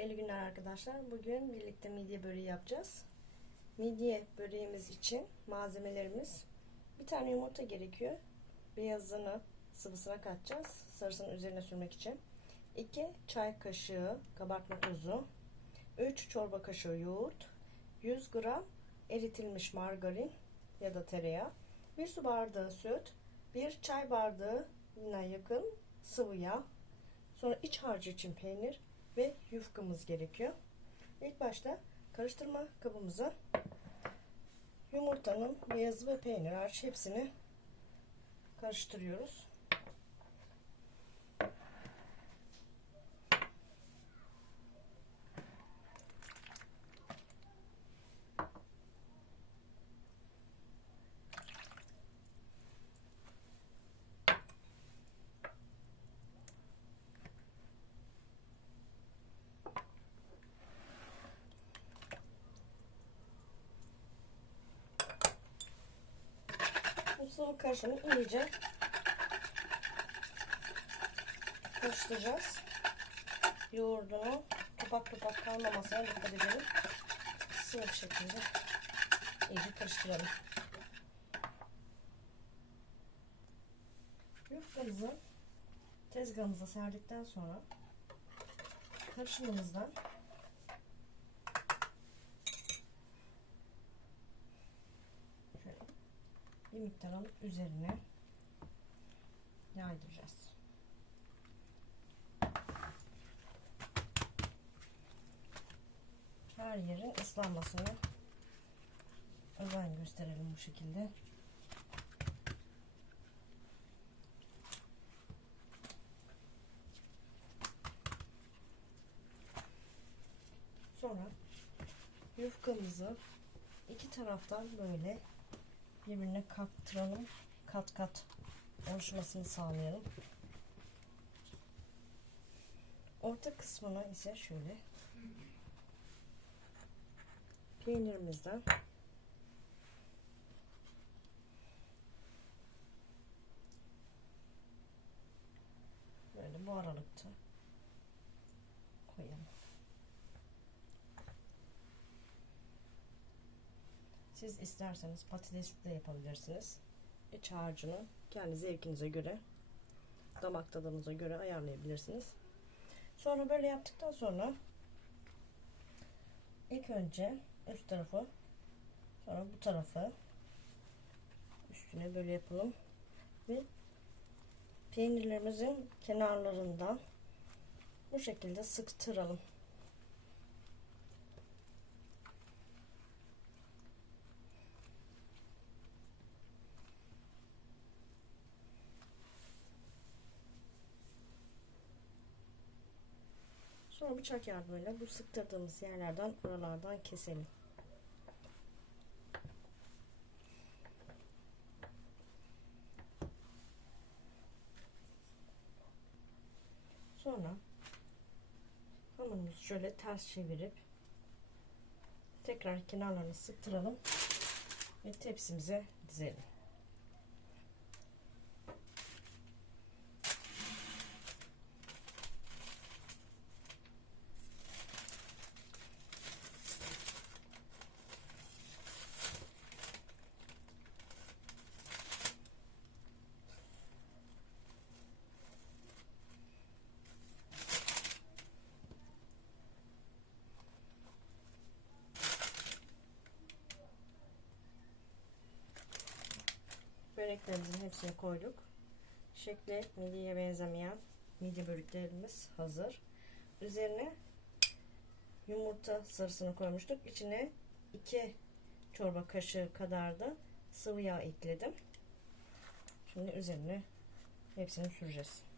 Hayırlı günler arkadaşlar. Bugün birlikte midye böreği yapacağız. Midye böreğimiz için malzemelerimiz bir tane yumurta gerekiyor. Beyazını sıvısına katacağız. Sarısını üzerine sürmek için. 2 çay kaşığı kabartma tozu. 3 çorba kaşığı yoğurt. 100 gram eritilmiş margarin ya da tereyağı. 1 su bardağı süt. 1 çay bardağına yakın sıvı yağ. Sonra iç harcı için peynir ve yufkamız gerekiyor. İlk başta karıştırma kabımıza yumurtanın beyazı ve peynir hariç hepsini karıştırıyoruz. Sıvı karışımı iyice karıştıracağız. Yoğurdunu topak topak kalmamasına dikkat edelim. Sıvı bir şekilde iyice karıştıralım. Yufkamızı tezgahımıza serdikten sonra karışımımızdan şöyle bir miktar alıp üzerine yaydıracağız. Her yerin ıslanmasına özen gösterelim bu şekilde. Sonra yufkamızı iki taraftan böyle birbirine kattıralım. Kat kat oluşmasını sağlayalım. Orta kısmına ise şöyle peynirimizden böyle bu aralıkta koyalım. Siz isterseniz patatesli de yapabilirsiniz. İç harcını kendi zevkinize göre, damak tadınıza göre ayarlayabilirsiniz. Sonra böyle yaptıktan sonra ilk önce üst tarafı sonra bu tarafı üstüne böyle yapalım ve peynirlerimizin kenarlarından bu şekilde sıktıralım. Sonra bıçak yardımıyla bu sıktırdığımız yerlerden oralardan keselim. Sonra hamurumuzu şöyle ters çevirip tekrar kenarlarını sıktıralım ve tepsimize dizelim. Böreklerimizin hepsini koyduk. Şekli midyeye benzemeyen midye böreklerimiz hazır. Üzerine yumurta sarısını koymuştuk. İçine 2 çorba kaşığı kadar da sıvı yağ ekledim. Şimdi üzerine hepsini süreceğiz.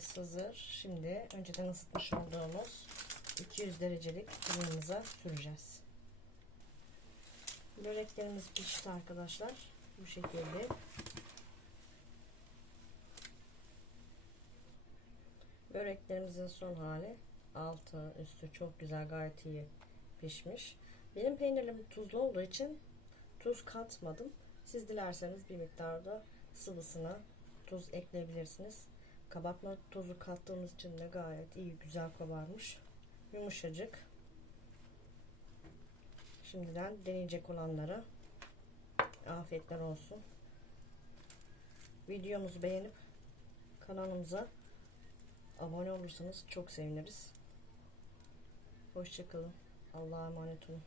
Böreğimiz hazır. Şimdi önceden ısıtmış olduğumuz 200 derecelik fırınımıza süreceğiz. Böreklerimiz pişti arkadaşlar. Bu şekilde. Böreklerimizin son hali altı üstü çok güzel gayet iyi pişmiş. Benim peynirlerim tuzlu olduğu için tuz katmadım. Siz dilerseniz bir miktarda sıvısına tuz ekleyebilirsiniz. Kabartma tozu kattığımız için de gayet iyi güzel kabarmış. Yumuşacık. Şimdiden deneyecek olanlara afiyetler olsun. Videomuzu beğenip kanalımıza abone olursanız çok seviniriz. Hoşçakalın. Allah'a emanet olun.